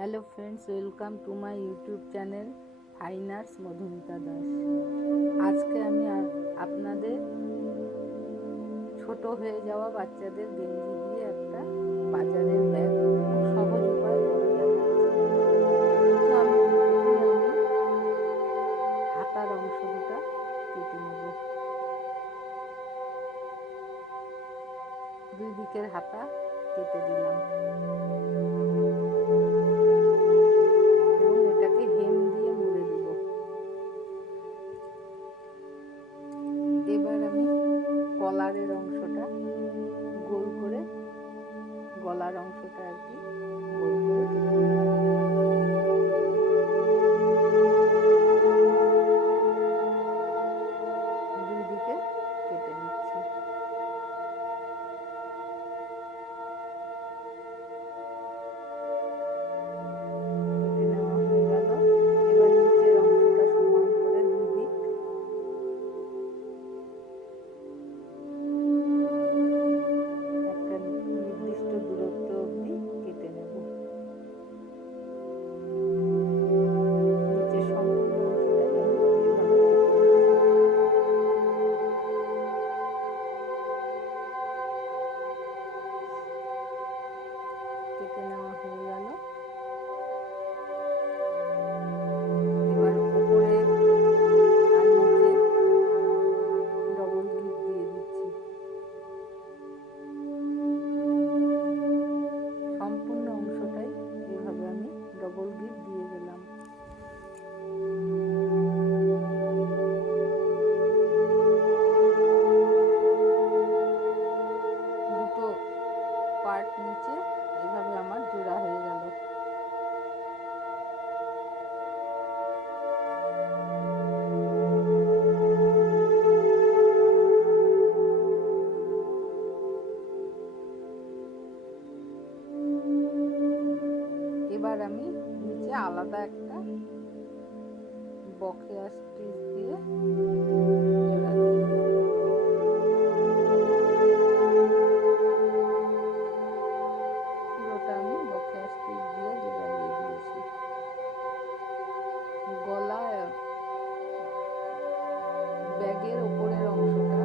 Hello friends, welcome to my YouTube channel ফাইনার্স Madhumita Das. আজকে আমি আপনাদের ছোট হয়ে যাওয়া বাচ্চাদের গেঞ্জি দিয়ে একটা বাজারের ব্যাগ সহজ উপায় হাতার কেটে দুই দিকের হাতা কেটে দিলাম। কলারের অংশটা গোল করে গলার অংশটা আর কি গোল করে কেটে নেওয়া হয়ে গেল। এবার উপরে আর নিচে ডবল ক্লিপ দিয়ে দিচ্ছি। সম্পূর্ণ অংশটাই এভাবে আমি ডবল গ্রিপ দিয়ে দিলাম। দুটো পার্ট নিচে এভাবে আমার জোড়া হয়ে গেল। এবার আমি নিচে আলাদা একটা বকেয়া স্টিচ দিয়ে নাকের ওপরের অংশটা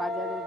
বাজারে